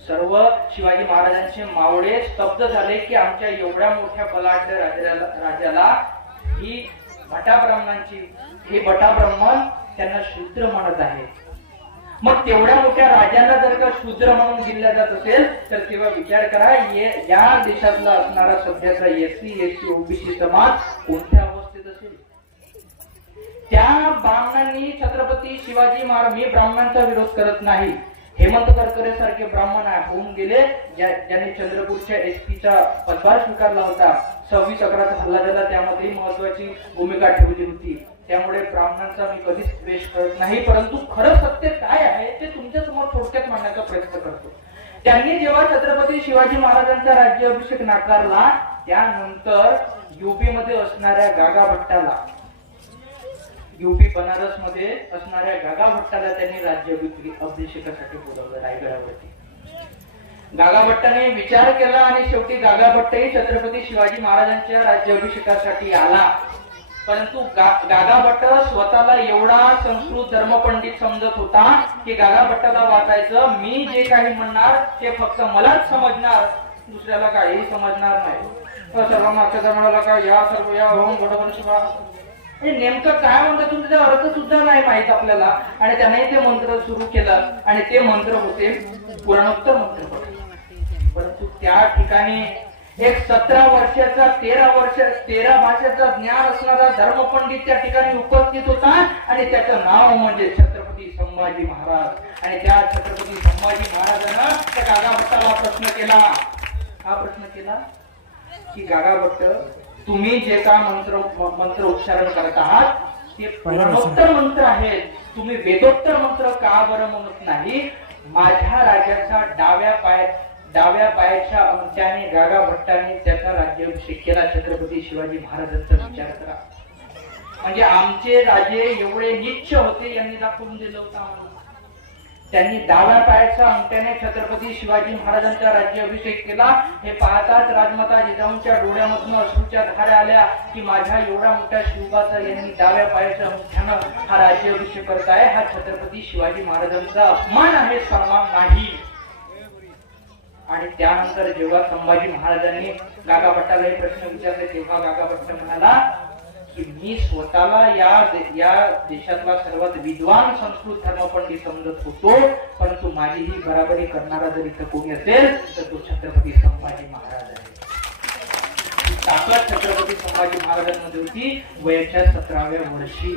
सर्व शिवाजी महाराजांचे मावळे स्तब्ध झाले की आमच्या एवढ्या मोठ्या बलाढ्य राजाला ही भटा ब्राह्मण त्यांना शूद्र म्हणत आहे. मग तेवढ्या मोठ्या राजांना जर का शूद्र म्हणून गिनल्या जात असेल तर तेव्हा विचार करा या देशातला असणारा सध्याचा एससी एसटी ओबीसी समाज कोणत्या अवस्थेत असेल. त्या ब्राह्मणांनी छत्रपती शिवाजी महाराज, मी ब्राह्मणांचा विरोध करत नाही, हेमंत करकरे सारखे ब्राह्मण होऊन गेले ज्यांनी चंद्रपूरच्या एसपीचा पदभार स्वीकारला होता. 26/11 हल्ला झाला, त्यामध्ये महत्वाची भूमिका ठेवली होती. त्यामुळे ब्राह्मणांचा मी कधीच द्वेष करत नाही, परंतु खरं सत्य काय आहे ते तुमच्या समोर थोडक्यात मांडण्याचा प्रयत्न करतो. त्यांनी जेव्हा छत्रपती शिवाजी महाराजांचा राज्याभिषेक नाकारला, त्यानंतर युपी मध्ये असणाऱ्या गागा भट्टाला, युपी बनारस मध्ये असणाऱ्या गागा भट्टाला त्यांनी राज्याभिषेकासाठी बोलवलं रायगडावरती. गागा भट्टाने विचार केला आणि शेवटी गागा भट्टही छत्रपती शिवाजी महाराजांच्या राज्याभिषेकासाठी आला. परंतु गागा भट्ट स्वतःला एवढा संस्कृत धर्मपंडित समजत होता की गागा भट्टाला वाटायचं मी जे काही म्हणणार ते फक्त मलाच समजणार, दुसऱ्याला काहीही समजणार नाही. सर्वांना धर्माला काय या सर्व या ओम घटपंचमा नेमकं काय म्हणतात तुमचा अर्थ सुद्धा नाही माहित आपल्याला. आणि त्याने ते मंत्र सुरू केलं आणि ते मंत्र होते पुराणोत्तर मंत्र. परंतु त्या ठिकाणी एक 17 वर्षाचा 13 भाषेचा ज्ञान असणारा धर्मपंडित त्या ठिकाणी उपस्थित होता आणि त्याचं नाव म्हणजे छत्रपती संभाजी महाराज. आणि त्या छत्रपती संभाजी महाराजांना त्या गागा भट्टाला प्रश्न केला. हा प्रश्न केला की गागा भट्ट, तुम्ही जे का मंत्र उच्चारण करत आहात ते पुराणोत्तर मंत्र आहेत, तुम्ही वेदोत्तर मंत्र का बरं म्हणत नाही? माझ्या राजाचा डाव्या पायाच्या अंगठ्याने गागा भट्टाने त्याचा राज्याभिषेक केला. छत्रपती शिवाजी महाराजांचा विचार करा. म्हणजे आमचे राजे एवढे नीच होते यांनी दाखवून दिलं होतं आम्हाला. त्यांनी डाव्या पायाच्या अंगठ्याने छत्रपती शिवाजी महाराजांचा राज्याभिषेक केला. हे पाहताच राजमाता जिजाऊंच्या डोळ्यामधून अश्रूच्या धारा आल्या की माझ्या एवढ्या मोठ्या शिवबाचा यांनी डाव्या पायाच्या अंगठ्यानं हा राज्याभिषेक करत आहे. हा छत्रपती शिवाजी महाराजांचा अपमान आहे, सन्मान नाही. आणि त्यानंतर जेव्हा संभाजी महाराजांनी गागा भट्टाला हे प्रश्न विचारले तेव्हा गागा भट्ट म्हणाला की मी स्वतःला या देशातला सर्वात विद्वान संस्कृत धर्मपंडित समजत होतो, परंतु माझी ही बराबरी करणारा जर इथं कोणी असेल तर तो छत्रपती संभाजी महाराज आहे. ताकद छत्रपती संभाजी महाराजांमध्ये होती वयाच्या 17व्या वर्षी.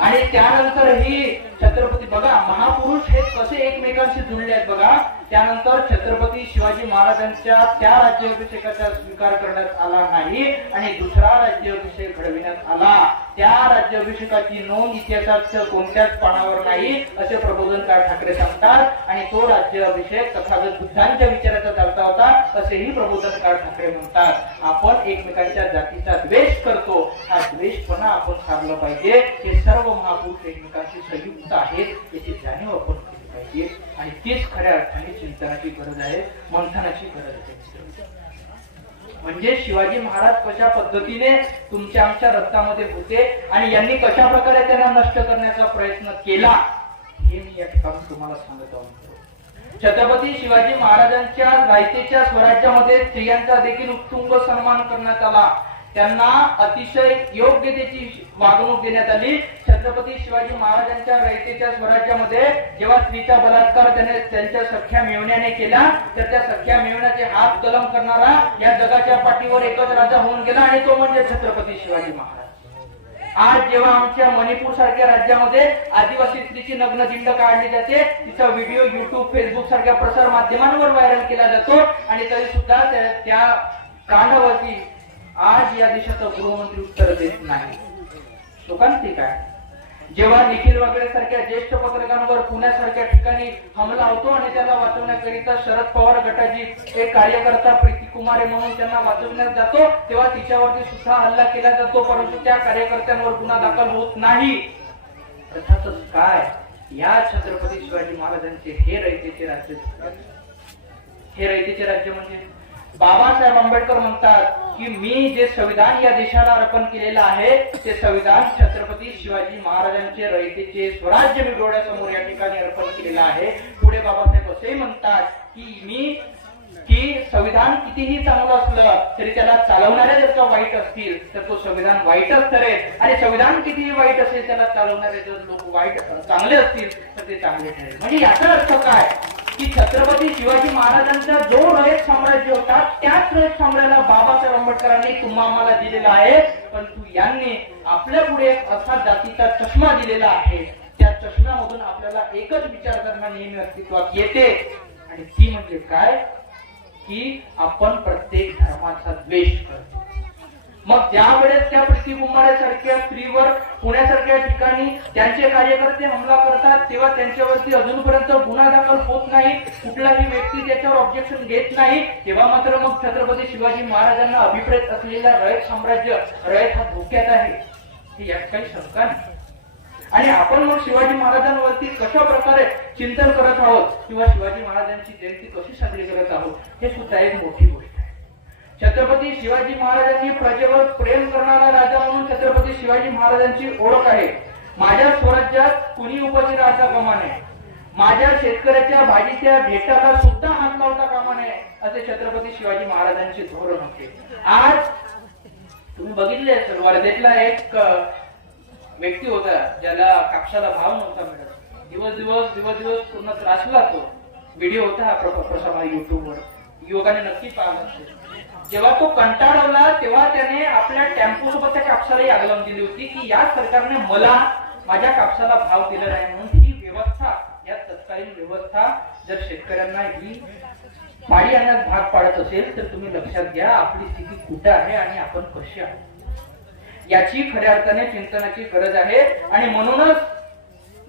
आणि त्यानंतर ही छत्रपती बघा महापुरुष हे कसे एकमेकांशी जुळले आहेत बघा. त्यानंतर छत्रपती शिवाजी महाराजांच्या त्या राज्याभिषेकाचा स्वीकार करण्यात आला नाही आणि दुसरा राज्याभिषेक घडविण्यात आला. त्या राज्याभिषेकाची नोंद इतिहासात कोणत्याच पानावर नाही असे प्रबोधनकार ठाकरे सांगतात. आणि तो राज्याभिषेक तथागत बुद्धांच्या विचाराचा चालता होता असेही प्रबोधनकार ठाकरे म्हणतात. आपण एकमेकांच्या जातीचा द्वेष करतो, हा द्वेषपणा आपण सारला पाहिजे. हे सर्व महापुरुष एकमेकांशी संयुक्त आहेत याची जाणीव आपण केली पाहिजे. आणि तीच खऱ्या अर्थाने चिंतनाची गरज आहे, मंथनाची गरज आहे. म्हणजे शिवाजी महाराज कशा पद्धतीने तुमच्या आमच्या रक्तामध्ये होते आणि यांनी कशा प्रकारे त्यांना नष्ट करण्याचा प्रयत्न केला हे मी या ठिकाणी तुम्हाला सांगत आहोत. छत्रपती शिवाजी महाराजांच्या रायतेच्या स्वराज्यामध्ये स्त्रियांचा देखील उत्तुंग सन्मान करण्यात आला. त्यांना अतिशय योग्य त्याची वागणूक देण्यात आली. छत्रपती शिवाजी महाराजांच्या रयतेच्या स्वराज्यामध्ये जेव्हा स्त्रीचा बलात्कार त्याने त्यांच्या सख्या मेवण्याने केला तर त्या सख्या मेवण्याचे हात कलम करणारा या जगाच्या पाठीवर एकच राजा होऊन गेला आणि तो म्हणजे छत्रपती शिवाजी महाराज. आज जेव्हा आमच्या मणिपूर सारख्या राज्यामध्ये आदिवासी स्त्रीची नग्न दिंड काढली जाते, तिचा व्हिडिओ युट्यूब फेसबुक सारख्या प्रसार माध्यमांवर व्हायरल केला जातो आणि तरी सुद्धा त्या कांडावरती आज या देशाचा गृहमंत्री उत्तर देत नाही. शोकांतिक आहे. जेव्हा निखिल वगैरे सारख्या ज्येष्ठ पत्रकारांवर पुण्यासारख्या ठिकाणी हमला होतो आणि त्याला वाचवण्याकरिता शरद पवार गटाची एक कार्यकर्ता प्रीती कुमारे म्हणून त्यांना वाचवण्यात जातो तेव्हा तिच्यावरती सुद्धा हल्ला केला जातो, परंतु त्या कार्यकर्त्यांवर गुन्हा दाखल होत नाही. अर्थातच काय या छत्रपती शिवाजी महाराजांचे हे रयतेचे राज्य. हे रयतेचे राज्य म्हणजे बाबासाहेब आंबेडकर म्हणतात की मी जे संविधान या देशाला अर्पण केलेलं आहे ते संविधान छत्रपती शिवाजी महाराजांचे रयतेचे स्वराज्य मी डोळ्यासमोर या ठिकाणी अर्पण केलेलं आहे. पुढे बाबासाहेब असेही म्हणतात की संविधान कितीही चांगलं असलं तरी त्याला चालवणारे जर का वाईट असतील तर तो संविधान वाईटच ठरेल आणि संविधान कितीही वाईट असेल त्याला चालवणारे जर लोक वाईट चांगले असतील तर ते चांगले ठरेल. म्हणजे याचा अर्थ काय की छत्रपती शिवाजी महाराजांचा जो रयत साम्राज्य होता त्याच रयत साम्राज्याला बाबासाहेब आंबेडकरांनी तुम्हा आम्हाला दिलेला आहे, परंतु यांनी आपल्या पुढे असा जातीचा चष्मा दिलेला आहे. त्या चष्म्यामधून आपल्याला एकच विचारधारणा नेहमी अस्तित्वात येते आणि ती म्हणजे काय की आपण प्रत्येक धर्माचा द्वेष करतो. मग ज्यावेळेस त्या प्रीती कुमारे सारख्या स्त्रीवर पुण्यासारख्या ठिकाणी त्यांचे कार्यकर्ते हमला करतात तेव्हा त्यांच्यावरती अजूनपर्यंत गुन्हा दाखल होत नाही, कुठलाही व्यक्ती त्याच्यावर ऑब्जेक्शन घेत नाही, तेव्हा मात्र मग छत्रपती शिवाजी महाराजांना अभिप्रेत असलेला रयत साम्राज्य, रयत हा धोक्यात आहे हे यात काही शंका नाही. आणि आपण मग शिवाजी महाराजांवरती कशा प्रकारे चिंतन करत आहोत किंवा शिवाजी महाराजांची जयंती कशी साजरी करत आहोत हे सुद्धा एक मोठी गोष्ट आहे. छत्रपती शिवाजी महाराजांनी प्रजेवर प्रेम करणारा राजा म्हणून छत्रपती शिवाजी महाराजांची ओळख आहे. माझ्या स्वराज्यात कुणी उपाशी राहता कामा नये, माझ्या शेतकऱ्याच्या भाजीच्या भेटाला सुद्धा हात लावता कामा नये असे छत्रपती शिवाजी महाराजांचे धोरण होते. आज तुम्ही बघितले असेल वर्धेतला एक व्यक्ती होता ज्याला कापसाला भाव नव्हता मिळत, दिवस पूर्ण त्रासला तो. व्हिडिओ होता हा प्रसार युट्यूबवर, युवकाने नक्की पाहिला असेल. जेव्हा तो कंटाळवला तेव्हा त्याने आपल्या टेम्पो सोबत त्या कापसालाही आग लावून दिली होती की या सरकारने मला माझ्या कापसाला भाव दिला नाही म्हणून ही व्यवस्था, या तत्कालीन व्यवस्था जर शेतकऱ्यांना ही पाळी आणण्यास भाग पाडत असेल तर तुम्ही लक्षात घ्या आपली स्थिती कुठे आहे आणि आपण कशी आहे याची खऱ्या अर्थाने चिंतनाची गरज आहे. आणि म्हणूनच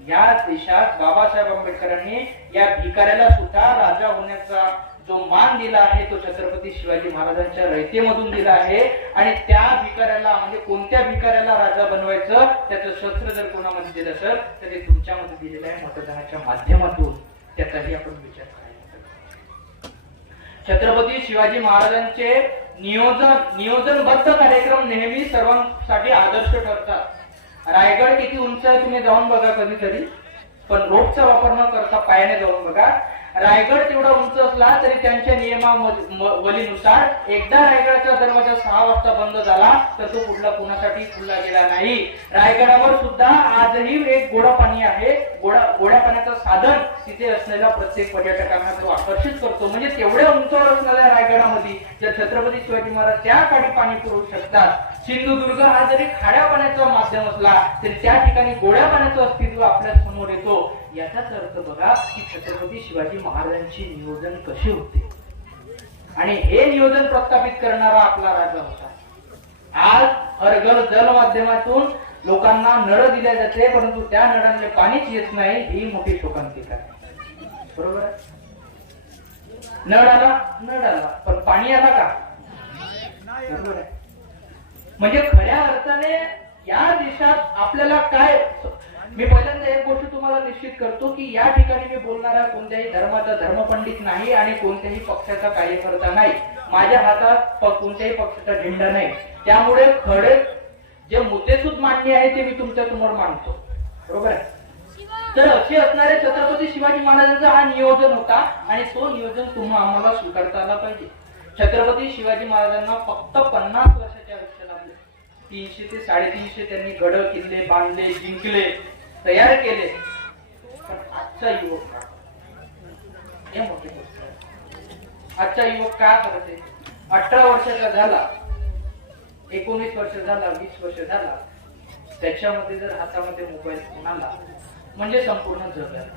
या देशात बाबासाहेब आंबेडकरांनी या भिकाऱ्याला सुद्धा राजा होण्याचा जो मान दिला आहे तो छत्रपती शिवाजी महाराजांच्या रयतेमधून दिला आहे. आणि त्या भिकाऱ्याला म्हणजे कोणत्या भिकाऱ्याला राजा बनवायचं त्याचं शस्त्र जर कोणामध्ये दिलं असेल तर ते तुमच्यामध्ये दिलेलं आहे मतदानाच्या माध्यमातून. त्याचाही आपण विचार करायचा. छत्रपती शिवाजी महाराजांचे नियोजनबद्ध कार्यक्रम नेहमी सर्वांसाठी आदर्श ठरतात. रायगड किती उंच आहे तुम्ही जाऊन बघा कधीतरी, पण रोपचा वापर न करता पायाने जाऊन बघा. रायगड तेवढा उंच असला तरी त्यांच्या नियमावलीनुसार एकदा रायगडचा दरवाजा 6 वाजता बंद झाला तर तो पुढला कुणासाठी खुला गेला नाही. रायगडावर सुद्धा आजही एक गोडा पाणी आहे. गोड्या पाण्याचं साधन तिथे असलेल्या प्रत्येक पर्यटकांना तो आकर्षित करतो. म्हणजे तेवढ्या उंचावर असणाऱ्या रायगडामध्ये जर छत्रपती शिवाजी महाराज त्या काठी पाणी पुरवू शकतात. सिंधुदुर्ग हा जरी खाड्या पाण्याचा माध्यम असला तरी त्या ठिकाणी गोड्या पाण्याचं अस्तित्व आपल्या समोर येतो. याचाच अर्थ बघा की छत्रपती शिवाजी महाराजांची नियोजन कशी होते आणि हे नियोजन प्रस्थापित करणारा आपला राजा होता. आज हरघर जल माध्यमातून लोकांना नळ दिल्या जाते परंतु त्या नळांना पाणीच येत नाही ही मोठी शोकांतिका आहे. बरोबर आहे. नळ आला पण पाणी आला का? बरोबर आहे. म्हणजे खऱ्या अर्थाने या देशात आपल्याला काय, मी पहिल्यांदा एक गोष्ट तुम्हाला निश्चित करतो की या ठिकाणी मी बोलणारा कोणत्याही धर्माचा धर्मपंडित नाही आणि कोणत्याही पक्षाचा कार्यकर्ता नाही. माझ्या हातात कोणत्याही पक्षाचा झेंडा नाही. त्यामुळे खरे जे मुद्देसूद मांडणी आहे ते मी तुमच्या समोर मांडतो. बरोबर आहे. तर असे असणारे छत्रपती शिवाजी महाराजांचा हा नियोजन होता आणि तो नियोजन तुम्हाला आम्हाला स्वीकारता आला पाहिजे. छत्रपती शिवाजी महाराजांना फक्त 50 वर्षाच्या आयुष्य लागले. 300 ते 350 त्यांनी गड किल्ले बांधले, जिंकले, तयार केले. पण आजचा युवक हे मोठी गोष्ट आहे. आजचा युवक काय करते? 18 वर्षाचा झाला, 19 वर्ष झाला, 20 वर्ष झाला, त्याच्यामध्ये जर हातामध्ये मोबाईल फोन आला म्हणजे संपूर्ण जग आहे.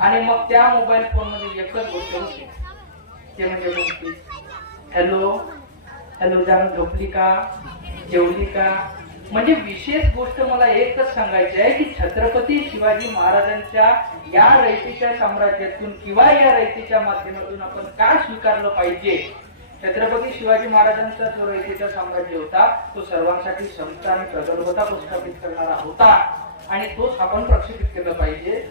आणि मग त्या मोबाईल फोन मध्ये एकच गोष्ट होती ते म्हणजे हॅलो जान झोपली का, जेवली का. म्हणजे विशेष गोष्ट मला एकच सांगायची आहे की छत्रपती शिवाजी महाराजांच्या या रयतेच्या साम्राज्यातून किंवा या रयतेच्या माध्यमातून आपण काय स्वीकारलं पाहिजे. छत्रपती शिवाजी महाराजांचा जो रयतेचा साम्राज्य होता तो सर्वांसाठी समता आणि प्रगल्भता प्रस्थापित करणारा होता आणि तोच आपण प्रक्षेपित केलं पाहिजे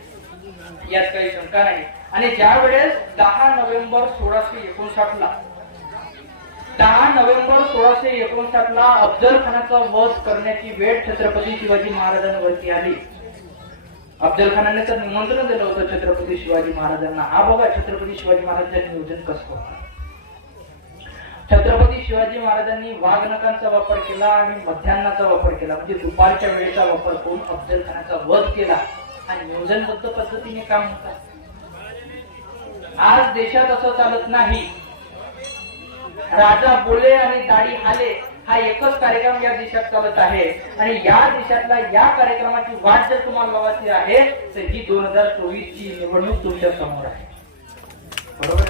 यात काही शंका नाही. आणि ज्या वेळेस 10 नोव्हेंबर 1659 ला अफजल खानाचा वध करण्याची वेळ छत्रपती शिवाजी महाराजांवरती आली. अफजल खानाने तर निमंत्रण दिलं होतं छत्रपती शिवाजी महाराजांना. हा बघा छत्रपती शिवाजी महाराजांचं नियोजन कसं होतं. छत्रपती शिवाजी महाराजांनी वाघनखांचा वापर केला आणि मध्यान्नाचा वापर केला म्हणजे दुपारच्या वेळेचा वापर करून अफजल खानाचा वध केला. हा नियोजनबद्ध पद्धतीने काम होता. आज देशात असं चालत नाही. राजा बोले आणि दाढी हाले हा एकच कार्यक्रम या देशात चालत आहे आणि या देशातला या कार्यक्रमाची वाट जर तुम्हाला लावायची आहे तर ही 2024 ची निवडणूक तुमच्या समोर आहे. बरोबर.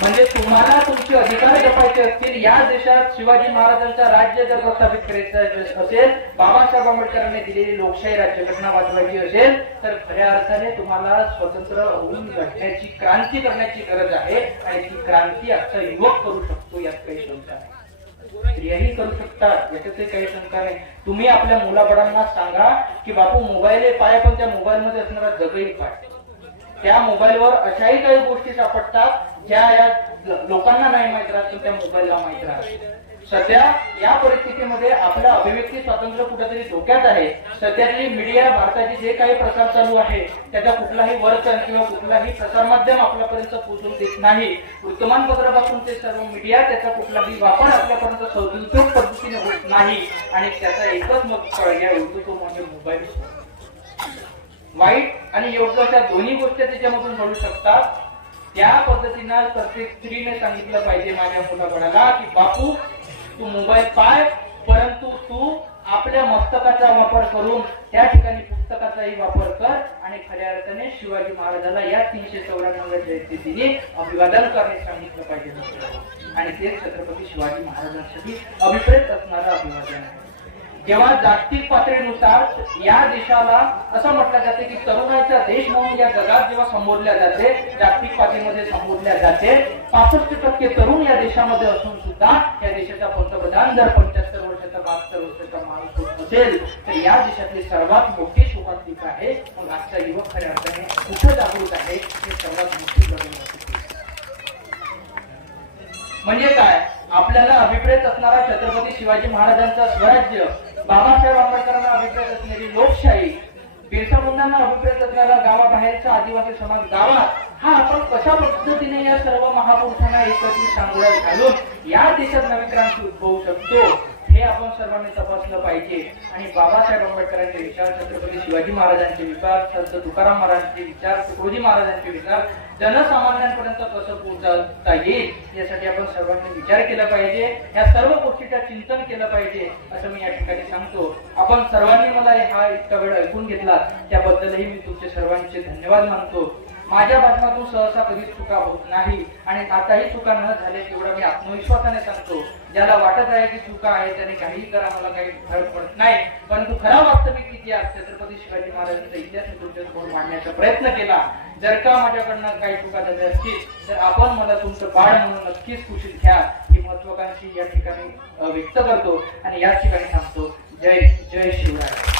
म्हणजे तुम्हाला तुमचे अधिकार जपायचे असतील, या देशात शिवाजी महाराजांचा राज्य जर प्रस्थापित करायचं असेल, बाबासाहेब आंबेडकरांनी दिलेली लोकशाही राज्यघटना वाचवायची असेल तर खऱ्या अर्थाने तुम्हाला स्वतंत्र होऊन लढण्याची क्रांती करण्याची गरज आहे आणि ती क्रांती आजचा युवक करू शकतो यात काही शंका नाही. स्त्रियाही करू शकतात याच्यातही काही शंका नाही. तुम्ही आपल्या मुलाबाळांना सांगा की बापू मोबाईल पाय पण त्या मोबाईल मध्ये असणारा जगही पाय. त्या मोबाईलवर अशाही काही गोष्टी सापडतात ज्या या लोकांना नाही माहित राहत त्या मोबाईलला माहित राहत. सध्या या परिस्थितीमध्ये आपलं अभिव्यक्ती स्वातंत्र्य कुठेतरी धोक्यात आहे. सध्यातली मीडिया भारताची जे काही प्रसार चालू आहे त्याचा कुठलाही वर्तन किंवा कुठलाही प्रसार माध्यम आपल्यापर्यंत पोहोचून देत नाही. वर्तमानपत्रापासून ते सर्व मीडिया त्याचा कुठलाही वापर आपल्यापर्यंत सदुपयोग पद्धतीने होत नाही आणि त्याचा एकच मत पर्याय होतो तो म्हणजे मोबाईल. वाईट आणि योग्य अशा दोन्ही गोष्टी त्याच्यामधून घडू शकतात. त्या पद्धतीनं प्रत्येक स्त्रीने सांगितलं पाहिजे माझ्या मुलाबाळाला की बापू तू मोबाईल पाय, परंतु तू आपल्या मस्तकाचा वापर करून त्या ठिकाणी पुस्तकाचाही वापर कर आणि खऱ्या अर्थाने शिवाजी महाराजाला या 394 जयंती दिनी अभिवादन करणे सांगितलं पाहिजे आणि तेच छत्रपती शिवाजी महाराजांसाठी अभिप्रेत असणारं अभिवादन आहे. जेव्हा जागतिक पातळीनुसार या देशाला असं म्हटलं जाते की तरुणाईचा देश म्हणून या जगात जेव्हा संबोधल्या जाते, जागतिक पातळीमध्ये संबोधल्या जाते, 65% तरुण या देशामध्ये असून सुद्धा या देशाचा पंतप्रधान जर 75 वर्षाचा 72 वर्षाचा माणूस होत असेल तर या देशातली सर्वात मोठी शोकांतिका आहे. मग आजचा युवक खऱ्या अर्थाने कुठं जागृत आहे हे सर्वात मोठी गरज. म्हणजे काय, आपल्याला अभिप्रेत असणारा छत्रपती शिवाजी महाराजांचा स्वराज्य, बाबासाहेब आंबेडकरांना अभिप्रेत असणारी लोकशाही, बिरसा मुंडांना अभिप्रेत असणारा गावाबाहेरचा आदिवासी समाज गावात, हा आपण कशा पद्धतीने या सर्व महापुरुषांना एकत्रित सांगोळ्यात घालून या देशात नवीन क्रांती उद्भवू शकतो हे आपण सर्वांनी तपासलं पाहिजे. आणि बाबासाहेब आंबेडकरांचे विचार, छत्रपती शिवाजी महाराजांचे विचार, संत तुकाराम महाराजांचे विचार, तुकडोजी महाराजांचे विचार जनसामान्यांपर्यंत कसं पोहोचवता येईल यासाठी आपण सर्वांनी विचार केला पाहिजे. या सर्व गोष्टीचं चिंतन केलं पाहिजे असं मी या ठिकाणी सांगतो. आपण सर्वांनी मला हा इतका वेळ ऐकून घेतला त्याबद्दलही मी तुमचे सर्वांचे धन्यवाद मानतो. माझ्या भाषणातून सहसा कधीच चुका होत नाही आणि आताही चुका न झाल्या तेवढा मी आत्मविश्वासाने सांगतो. ज्याला वाटत आहे की चुका आहे त्याने काहीही करा, मला काही फरक पडत नाही, परंतु खरा वास्तविक इतिहास छत्रपती शिवाजी महाराजांचा इतिहास मी तुमच्यासमोर मांडण्याचा प्रयत्न केला. जर का माझ्याकडनं काही चुका झाल्या असतील तर आपण मला तुमचं बाळ म्हणून नक्कीच कुशीत घ्या ही महत्वाकांक्षी या ठिकाणी व्यक्त करतो आणि याच ठिकाणी सांगतो. जय जय शिवराय.